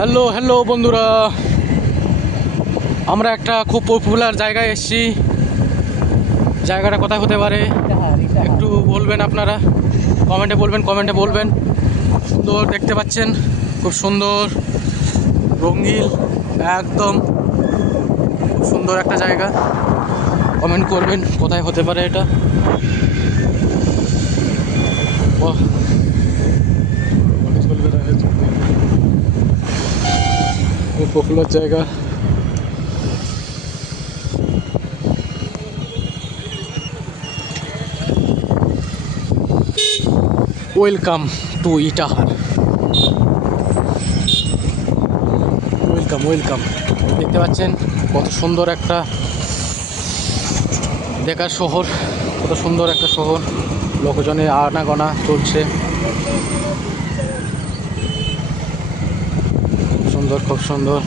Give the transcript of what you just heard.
Hello hello বন্ধুরা, আমরা একটা খুব পপুলার জায়গায় এসেছি। জায়গাটা কোথায় হতে পারে একটু বলবেন আপনারা, কমেন্টে বলবেন। সুন্দর দেখতে পাচ্ছেন, খুব সুন্দর রঙিন, একদম খুব সুন্দর একটা জায়গা। কমেন্ট করবেন কোথায় হতে পারে এটা। খুব পপুলার জায়গা। Welcome to Itahar. ওয়েলকাম। দেখতে পাচ্ছেন কত সুন্দর একটা দেখার শহর, কত সুন্দর একটা শহর। লোকজনের আনাগোনা চলছে, খুব সুন্দর।